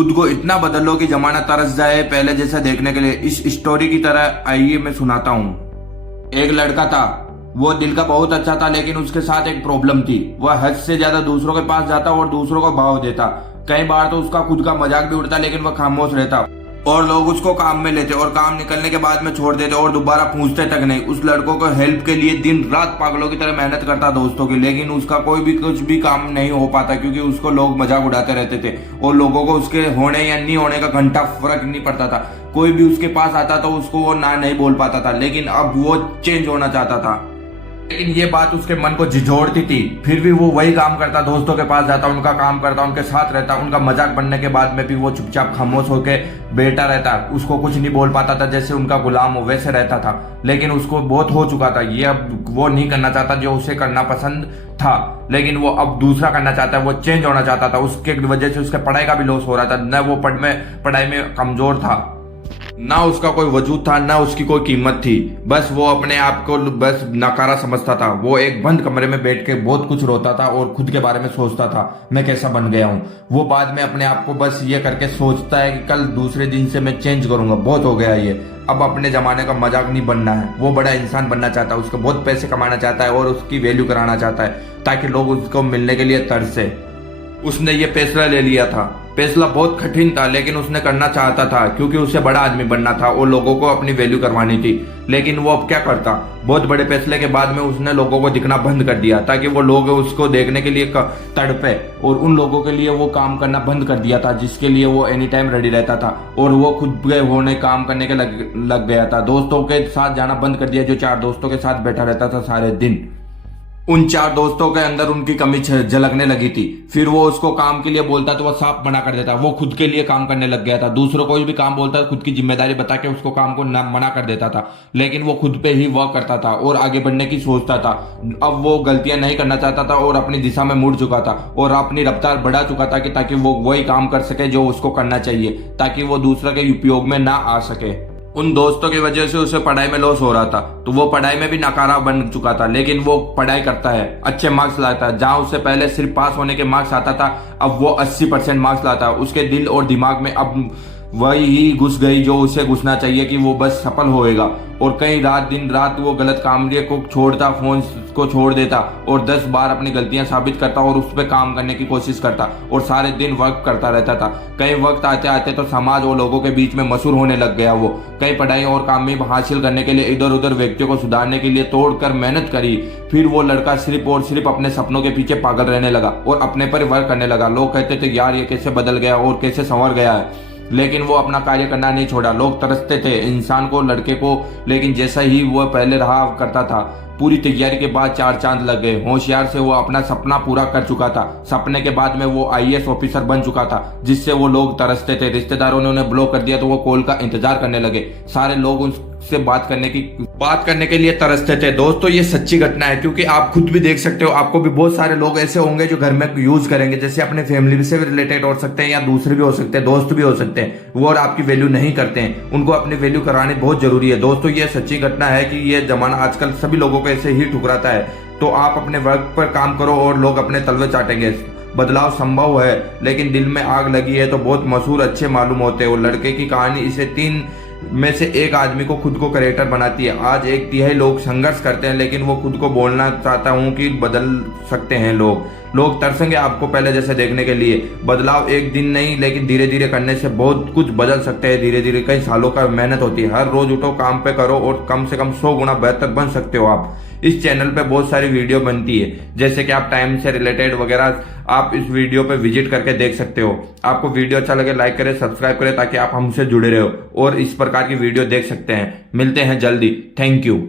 खुद को इतना बदल लो कि जमाना तरस जाए पहले जैसा देखने के लिए। इस स्टोरी की तरह आइए मैं सुनाता हूँ। एक लड़का था, वो दिल का बहुत अच्छा था, लेकिन उसके साथ एक प्रॉब्लम थी। वह हद से ज्यादा दूसरों के पास जाता और दूसरों को भाव देता। कई बार तो उसका खुद का मजाक भी उड़ता, लेकिन वह खामोश रहता और लोग उसको काम में लेते और काम निकलने के बाद में छोड़ देते और दोबारा पूछते तक नहीं। उस लड़कों को हेल्प के लिए दिन रात पागलों की तरह मेहनत करता दोस्तों की, लेकिन उसका कोई भी कुछ भी काम नहीं हो पाता, क्योंकि उसको लोग मजाक उड़ाते रहते थे और लोगों को उसके होने या नहीं होने का घंटा फर्क नहीं पड़ता था। कोई भी उसके पास आता तो उसको वो ना नहीं बोल पाता था, लेकिन अब वो चेंज होना चाहता था। लेकिन ये बात उसके मन को झिझोड़ती थी। फिर भी वो वही काम करता, दोस्तों के पास जाता, उनका काम करता, उनके साथ रहता। उनका मजाक बनने के बाद में भी वो चुपचाप खामोश होकर बैठा रहता। उसको कुछ नहीं बोल पाता था, जैसे उनका गुलाम हो वैसे रहता था। लेकिन उसको बहुत हो चुका था, ये अब वो नहीं करना चाहता जो उसे करना पसंद था, लेकिन वो अब दूसरा करना चाहता है। वो चेंज होना चाहता था। उसके वजह से उसके पढ़ाई का भी लॉस हो रहा था। न वो पढ़ाई में कमजोर था, ना उसका कोई वजूद था, ना उसकी कोई कीमत थी। बस वो अपने आप को बस नकारा समझता था। वो एक बंद कमरे में बैठ के बहुत कुछ रोता था और खुद के बारे में सोचता था, मैं कैसा बन गया हूँ। वो बाद में अपने आप को बस ये करके सोचता है कि कल दूसरे दिन से मैं चेंज करूंगा, बहुत हो गया ये, अब अपने जमाने का मजाक नहीं बनना है। वो बड़ा इंसान बनना चाहता है, उसको बहुत पैसे कमाना चाहता है और उसकी वैल्यू कराना चाहता है, ताकि लोग उसको मिलने के लिए तरसे। उसने ये फैसला ले लिया था। फैसला बहुत कठिन था, लेकिन उसने करना चाहता था, क्योंकि उसे बड़ा आदमी बनना था और लोगों को अपनी वैल्यू करवानी थी। लेकिन वो अब क्या करता? बहुत बड़े फैसले के बाद में उसने लोगों को दिखना बंद कर दिया, ताकि वो लोग उसको देखने के लिए तड़पे, और उन लोगों के लिए वो काम करना बंद कर दिया था जिसके लिए वो एनी टाइम रेडी रहता था। और वो खुद के होने काम करने के लग गया था। दोस्तों के साथ जाना बंद कर दिया, जो 4 दोस्तों के साथ बैठा रहता था सारे दिन। उन 4 दोस्तों के अंदर उनकी कमी झलकने लगी थी। फिर वो उसको काम के लिए बोलता तो वो साफ मना कर देता। वो खुद के लिए काम करने लग गया था। दूसरों को भी काम बोलता, खुद की जिम्मेदारी बता के उसको काम को मना कर देता था, लेकिन वो खुद पे ही वर्क करता था और आगे बढ़ने की सोचता था। अब वो गलतियां नहीं करना चाहता था और अपनी दिशा में मुड़ चुका था और अपनी रफ्तार बढ़ा चुका था, कि ताकि वो वही काम कर सके जो उसको करना चाहिए, ताकि वो दूसरे के उपयोग में ना आ सके। उन दोस्तों की वजह से उसे पढ़ाई में लॉस हो रहा था, तो वो पढ़ाई में भी नकारा बन चुका था। लेकिन वो पढ़ाई करता है, अच्छे मार्क्स लाता है। जहां उसे पहले सिर्फ पास होने के मार्क्स आता था, अब वो 80% मार्क्स लाता है। उसके दिल और दिमाग में अब वही ही घुस गई जो उसे घुसना चाहिए, कि वो बस सफल होएगा। और कई दिन रात वो गलत काम को छोड़ता, फोन को छोड़ देता और 10 बार अपनी गलतियां साबित करता और उस पर काम करने की कोशिश करता और सारे दिन वर्क करता रहता था। कई वक्त आते आते तो समाज और लोगों के बीच में मशहूर होने लग गया। वो कई पढ़ाई और कामयाबी हासिल करने के लिए इधर उधर व्यक्तियों को सुधारने के लिए तोड़कर मेहनत करी। फिर वो लड़का सिर्फ और सिर्फ अपने सपनों के पीछे पागल रहने लगा और अपने पर वर्क करने लगा। लोग कहते थे, यार ये कैसे बदल गया और कैसे संवर गया है। लेकिन वो अपना कार्य करना नहीं छोड़ा। लोग तरसते थे इंसान को, लड़के को, लेकिन जैसा ही वो पहले रहा करता था, पूरी तैयारी के बाद 4 चांद लग गए। होशियार से वो अपना सपना पूरा कर चुका था। सपने के बाद में वो IAS ऑफिसर बन चुका था, जिससे वो लोग तरसते थे। रिश्तेदारों ने उन्हें ब्लॉक कर दिया तो वो कॉल का इंतजार करने लगे। सारे लोग उससे बात करने के लिए तरसते थे। दोस्तों ये सच्ची घटना है, क्योंकि आप खुद भी देख सकते हो। आपको भी बहुत सारे लोग ऐसे होंगे जो घर में यूज करेंगे, जैसे अपने फैमिली से भी रिलेटेड हो सकते हैं या दूसरे भी हो सकते हैं, दोस्त भी हो सकते हैं, वो और आपकी वैल्यू नहीं करते हैं। उनको अपनी वैल्यू करानी बहुत जरूरी है। दोस्तों ये सच्ची घटना है कि ये जमाना आजकल सभी लोगों को ऐसे ही ठुकराता है। तो आप अपने वर्क पर काम करो और लोग अपने तलवे चाटेंगे। बदलाव संभव है, लेकिन दिल में आग लगी है तो बहुत मशहूर अच्छे मालूम होते हैं। और लड़के की कहानी इसे 3 में से 1 आदमी को खुद को करेक्टर बनाती है। आज 1/3 लोग संघर्ष करते हैं, लेकिन वो खुद को बोलना चाहता हूँ कि बदल सकते हैं। लोग तरसेंगे आपको पहले जैसे देखने के लिए। बदलाव एक दिन नहीं, लेकिन धीरे धीरे करने से बहुत कुछ बदल सकते हैं। धीरे धीरे कई सालों का मेहनत होती है। हर रोज उठो, काम पे करो और कम से कम 100 गुना बेहतर बन सकते हो आप। इस चैनल पे बहुत सारी वीडियो बनती है, जैसे कि आप टाइम से रिलेटेड वगैरह आप इस वीडियो पे विजिट करके देख सकते हो। आपको वीडियो अच्छा लगे लाइक करें, सब्सक्राइब करें, ताकि आप हमसे जुड़े रहो और इस प्रकार की वीडियो देख सकते हैं। मिलते हैं जल्दी। Thank you.